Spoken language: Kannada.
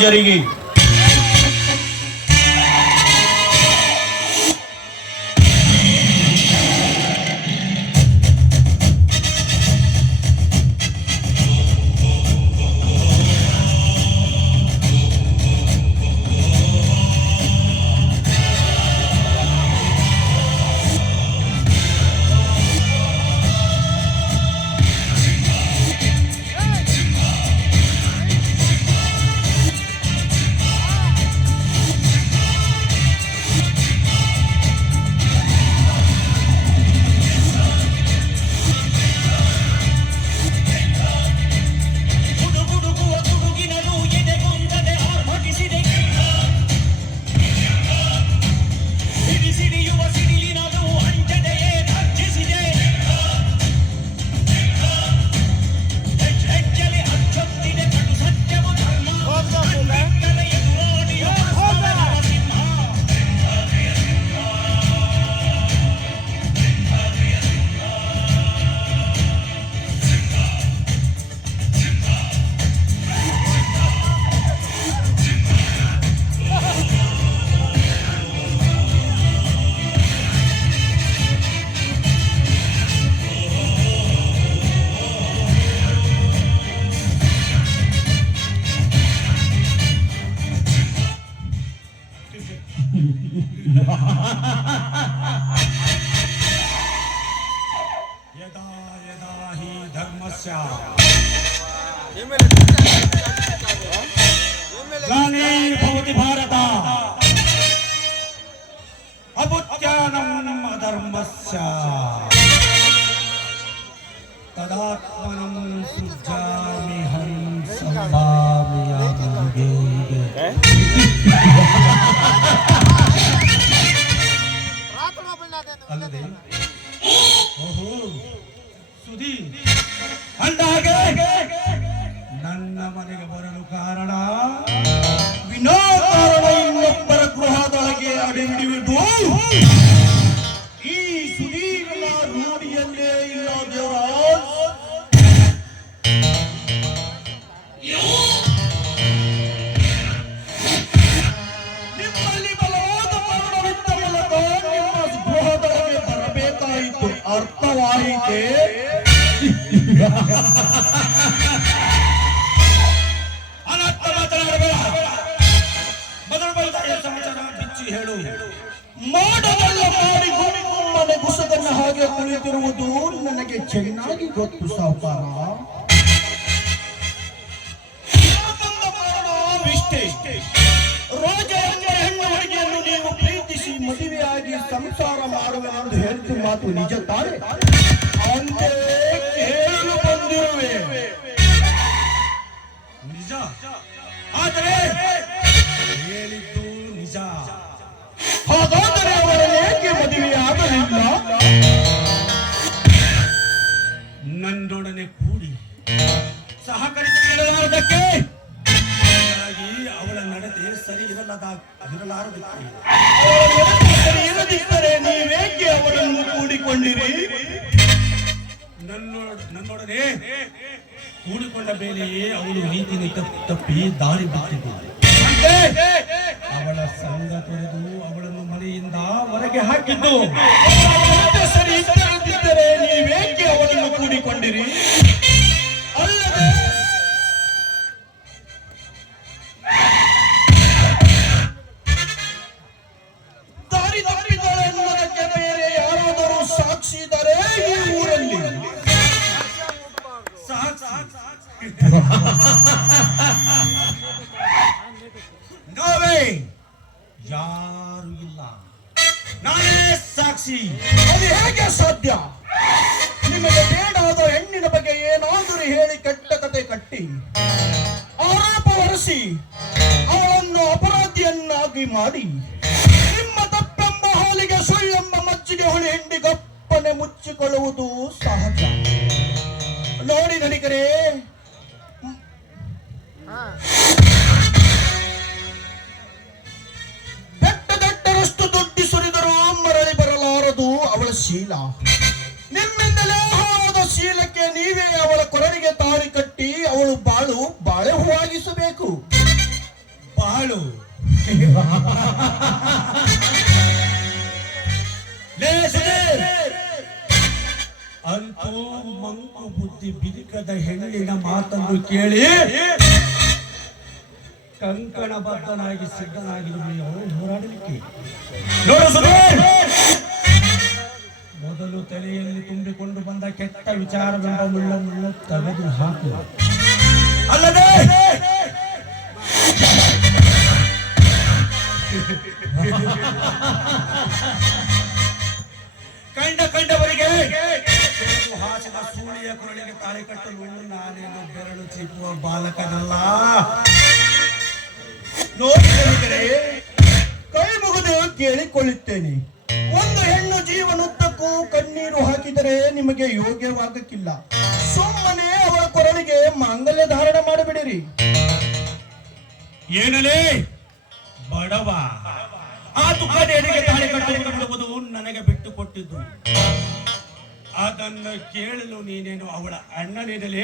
ಜರಿಗೆ ಯದಾ ಯದಾ ಹಿ ಧರ್ಮಸ್ಯ ಗ್ಲಾನಿರ್ಭವತಿ ಭಾರತ ಅಭುತ್ಯಾನಂ ಅಧರ್ಮಸ್ಯ ತದಾತ್ಮನಂ ಸೃಜಾಮ್ಯಹಂ ಸಂಭಾವ್ಯಾಮಿ ಅಲ್ಲದೆ ಓಹೋ ಸುಧಿ ಅಂದಾಗೆ ನನ್ನ ಮನೆಗೆ ಬರಲು ಕಾರಣ ವಿನಾಕಾರಣ ಇನ್ನೊಬ್ಬರ ಗೃಹದೊಳಗೆ ಅಡಿಹಿಡಿಯುವುದು ಈ ಸುಧೀಗಳ ರೂಢಿಯಲ್ಲೇ ಇಲ್ಲ ದೇವರಾಜ್. ನಿಮ್ಮಲ್ಲಿ ಬಲವಾದ ಕಾರಣವಿದ್ದ ಮೂಲಕ ನಿಮ್ಮ ಗೃಹದೊಳಗೆ ಬರಬೇಕಾಯಿತು, ಅರ್ಥವಾಯಿತೆ? ಅನರ್ಥ ಮಾತನಾಡಬೇಡ. ಮೊದಲು ಬೈದಾಯ ಸಮಾಚಾರ ಬಿಚ್ಚಿ ಹೇಳು. ಮಾಡಬಲ್ಲ ಮಾಡಿ ಗುಮ್ಮನೆ ಗುಸದನ್ನ ಹಾಗೆ ಕುಳಿತಿರುವುದು ನನಗೆ ಚೆನ್ನಾಗಿ ಗೊತ್ತು ಸಾಹುಕಾರ. ಇಷ್ಟೇ, ರೋಜ ಹೆಣ್ಣು ಹುಡುಗಿಯನ್ನು ನೀವು ಪ್ರೀತಿಸಿ ಮದುವೆಯಾಗಿ ಸಂಸಾರ ಮಾಡುವೆನೆಂದು ಹೇಳ್ತಿ ಮಾತು ನಿಜ ತಾರೆ? ಅಂತೆ ಕೇಳಲು ಬಂದಿರುವೆ. ನಿಜ, ಆದರೆ ಹೇಳಿದ್ದು ನಿಜ. ಹಾಗಾದರೆ ಅವರನ್ನೇಕೆ ಮದುವೆಯಾಗಲಿಲ್ಲ? ನನ್ನೊಡನೆ ಕೂಡಿ ಸಹಕರಿಸಲಾರದಕ್ಕೆ, ಅವಳ ನಡತೆ ಸರಿ ಇರಲಾರದಕ್ಕೆ. ಸರಿ ಇರದಿದ್ದರೆ ನೀವೇಕೆ ಅವಳನ್ನು ಕೂಡಿಕೊಂಡಿರಿ? ನನ್ನೊಡನೆ ಕೂಡಿಕೊಂಡ ಮೇಲೆಯೇ ಅವಳು ನೀತಿ ತಪ್ಪಿ ದಾರಿ ಬಿಟ್ಟಿದ್ದು. ಅವಳ ಸಂಘ ತೊರೆದು ಅವಳನ್ನು ಮನೆಯಿಂದ ಹೊರಗೆ ಹಾಕಿದ್ದು. ಸರಿ ಇರದಿದ್ದರೆ ನೀವೇಕೆ ಅವಳನ್ನು ಕೂಡಿಕೊಂಡಿರಿ? ಅಲ್ಲದೆ ದಾರಿ ತಪ್ಪಿದ್ದಾಳೆ ಎನ್ನುವುದಕ್ಕೆ ಬೇರೆ ಯಾರಾದರೂ ಸಾಕ್ಷಿ ಇದ್ದಾರೆ ಈ ಊರಲ್ಲಿ? ನೋವೇ, ಯಾರು ಇಲ್ಲ, ನಾನೇ ಸಾಕ್ಷಿ. ಅದು ಹೇಗೆ ಸಾಧ್ಯ? ನಿಮಗೆ ಬೇಡಾದ ಹೆಣ್ಣಿನ ಬಗ್ಗೆ ಏನಾದರೂ ಹೇಳಿ ಕೆಟ್ಟ ಕತೆ ಕಟ್ಟಿ ಆರೋಪ ಹೊರಿಸಿ ಅವಳನ್ನು ಅಪರಾಧಿಯನ್ನಾಗಿ ಮಾಡಿ ನಿಮ್ಮ ತಪ್ಪೆಂಬ ಹಾಲಿಗೆ ಸುಳ್ಳೆಂಬ ಮಜ್ಜಿಗೆ ಹುಳಿ ಹಿಂಡಿ ಗಪ್ಪನೆ ಮುಚ್ಚಿಕೊಳ್ಳುವುದು ಸಹಜ. ನೋಡಿ ನನಗರೇ, ಬೆಟ್ಟದಟ್ಟರಷ್ಟು ದುಡ್ಡು ಸುರಿದರೂ ಮರಳಿ ಬರಲಾರದು ಅವಳ ಶೀಲ. ನಿಮ್ಮಿಂದಲೇ ಹಾಳಾದ ಶೀಲಕ್ಕೆ ನೀವೇ ಅವಳ ಕೊರಳಿಗೆ ತಾಳಿ ಕಟ್ಟಿ ಅವಳು ಬಾಳು ಬಾಳೆ ಹೂವಾಗಿಸಬೇಕು. ಬಾಳು. ಅಂತೂ ಮಂಕು ಬುದ್ಧಿ ಬಿರುಕದ ಹೆಣ್ಣಿನ ಮಾತನ್ನು ಕೇಳಿ ಕಂಕಣ ಬದ್ಧನಾಗಿ ಸಿದ್ಧನಾಗಿರುವೆ ಹೋರಾಡಲಿಕ್ಕೆ. ನೋಡು ಸುಧೀರ್, ಮೊದಲು ತಲೆಯಲ್ಲಿ ತುಂಬಿಕೊಂಡು ಬಂದ ಕೆಟ್ಟ ವಿಚಾರವೆಂಬ ಮುಳ್ಳ ತೆಗೆದು ಹಾಕು. ಅಲ್ಲದೆ ಕಂಡವರಿಗೆ ಹಾಸಿದ ಸೂಳಿಯ ಕೊರಳಿಗೆ ತಾಳಿ ಕಟ್ಟಲು ನಾನೇನು ಬೆರಳು ಚಿಪ್ಪುವ ಬಾಲಕನಲ್ಲ. ನೋಡಿದರೆ ಕೈ ಮುಗಿದು ಕೇಳಿಕೊಳ್ಳುತ್ತೇನೆ, ಒಂದು ಹೆಣ್ಣು ಜೀವನುದ್ದಕ್ಕೂ ಕಣ್ಣೀರು ಹಾಕಿದರೆ ನಿಮಗೆ ಯೋಗ್ಯವಾಗಕ್ಕಿಲ್ಲ. ಸುಮ್ಮನೆ ಅವಳ ಕೊರಳಿಗೆ ಮಾಂಗಲ್ಯ ಧಾರಣ ಮಾಡಿಬಿಡಿರಿ. ಏನಲೇ ಬಡವ, ಆ ತುಕ್ಕಡೆಗೆ ತಾಳಿ ಕಟ್ಟುವುದು ನನಗೆ ಬಿಟ್ಟು ಕೊಟ್ಟಿದ್ದು. ಅದನ್ನು ಕೇಳಲು ನೀನೇನು ಅವಳ ಅಣ್ಣನಿರಲಿ?